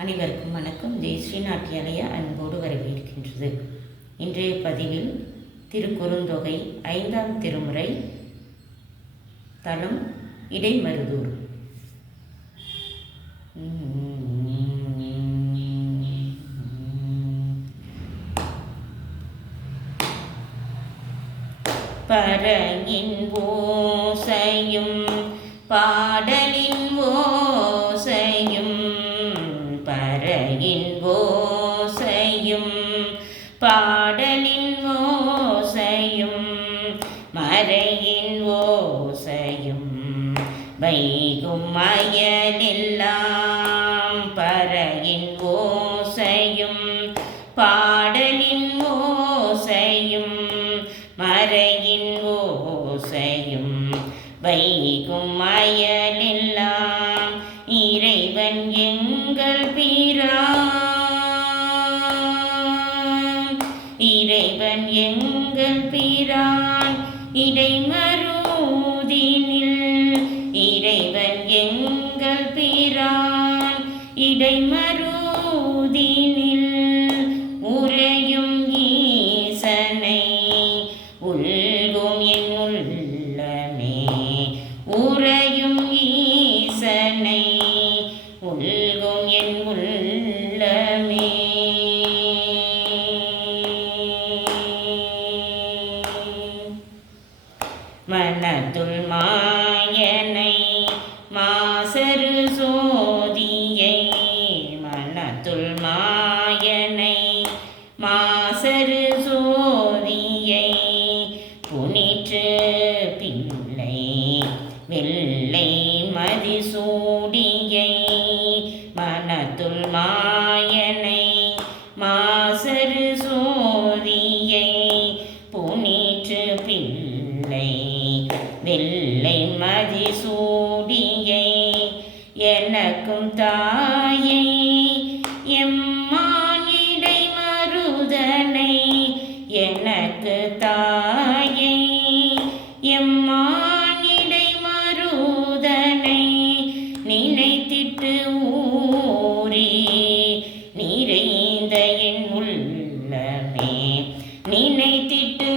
அனைவருக்கும் வணக்கம். ஜெய் ஸ்ரீநாட்டியாலய அன்போடு வரவேற்கின்றது. இன்றைய பதிவில் திருக்குறுந்தொகை ஐந்தாம் திருமுறை தலம் இடைமருதூர். பரங்கின் போ பறையின் ஓசையும் பாடலின் ஓசையும் மறையின் ஓசையும் வைகும் மயலெல்லாம் இறைவன் எங்கள் பிரான். இறைவன் எங்கள் பிரான் இடை 妈。எனக்கு தாயை எம்மானிடை மருதனை நினைத்திட்டு ஊரே நிறைந்த என் உள்ளமே நினைத்திட்டு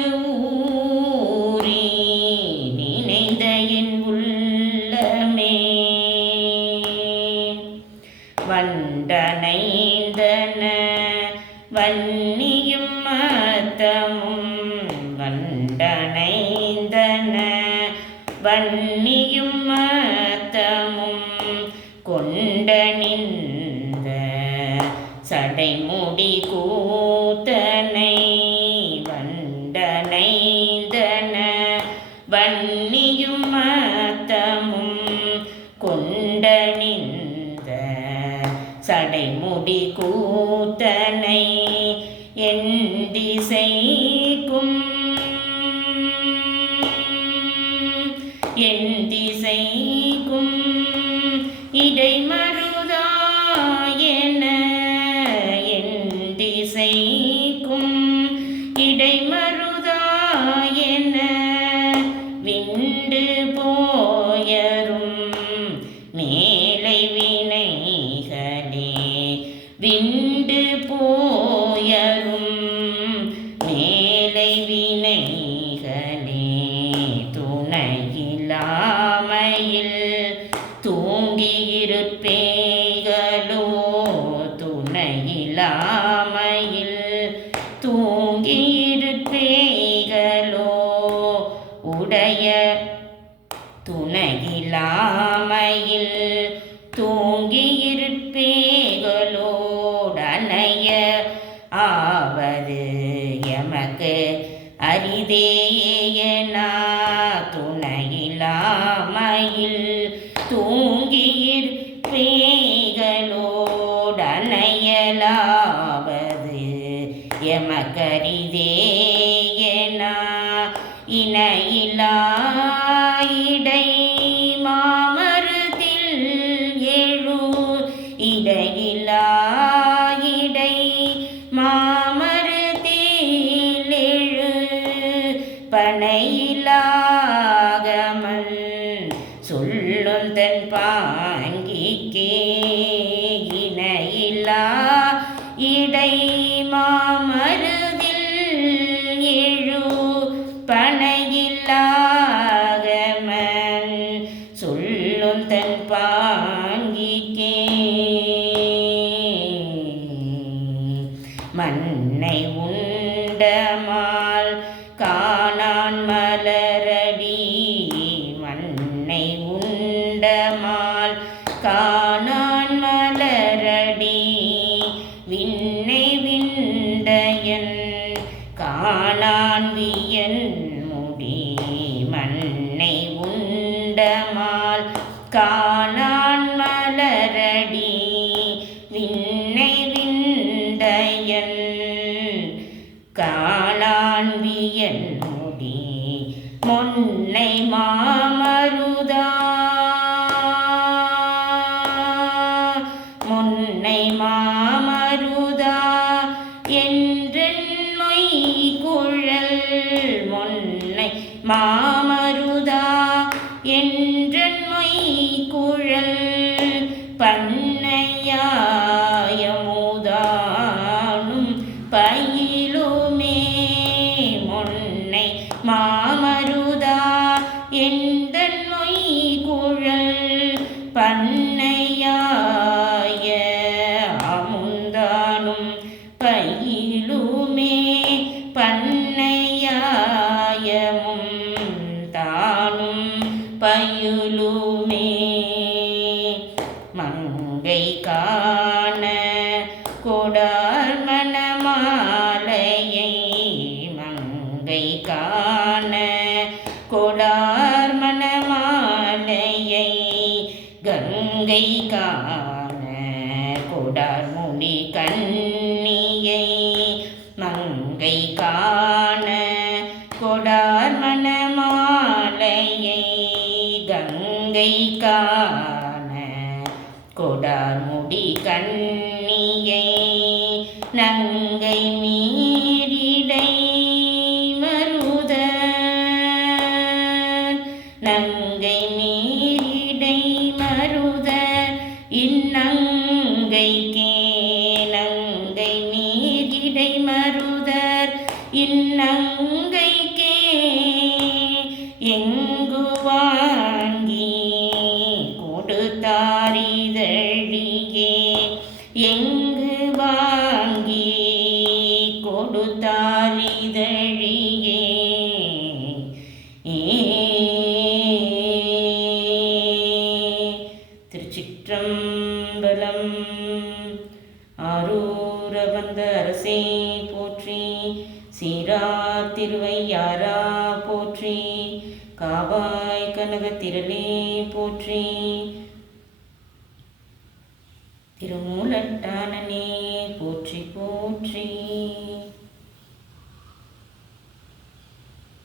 வண்டனைந்தன வன்னியும் மத்தமும் கொண்ட நின்ற சடைமுடி கூத்தனை வண்டனைந்தன. வன்னியும் மத்தமும் கொண்ட நின்ற சடைமுடி கூ என் திசைக்கும் இடைமருதா என என் திசைக்கும் இடைமருதா என விண்டு போய இல்லாமையில் தூங்கியிருப்பேகளோ துணையில்லாமையில் தூங்கியிருப்பேகளோ உடைய துணையில்லாமையில் தூங்கியிருப்பேகளோடனைய ஆவது எமக்கு அரிதே தூங்கியிருப்பேன். தாங்கிக்கே இணையில்லா மாமருதா என்றன் மொய் குழல் பண்ணையாயமுதானும் பயிலுமே முன்னை மாமருதா எந்தன் மொய் குழல் பண்ணையாய அமுந்தானும் பயிலும் கொங்கை காண கொடார் மணமாலையை கங்கை காண nắng கண்டரா போற்றி காவாய் கனகத்திரளே போற்றி. திருமூலட்டானனே போற்றி போற்றி.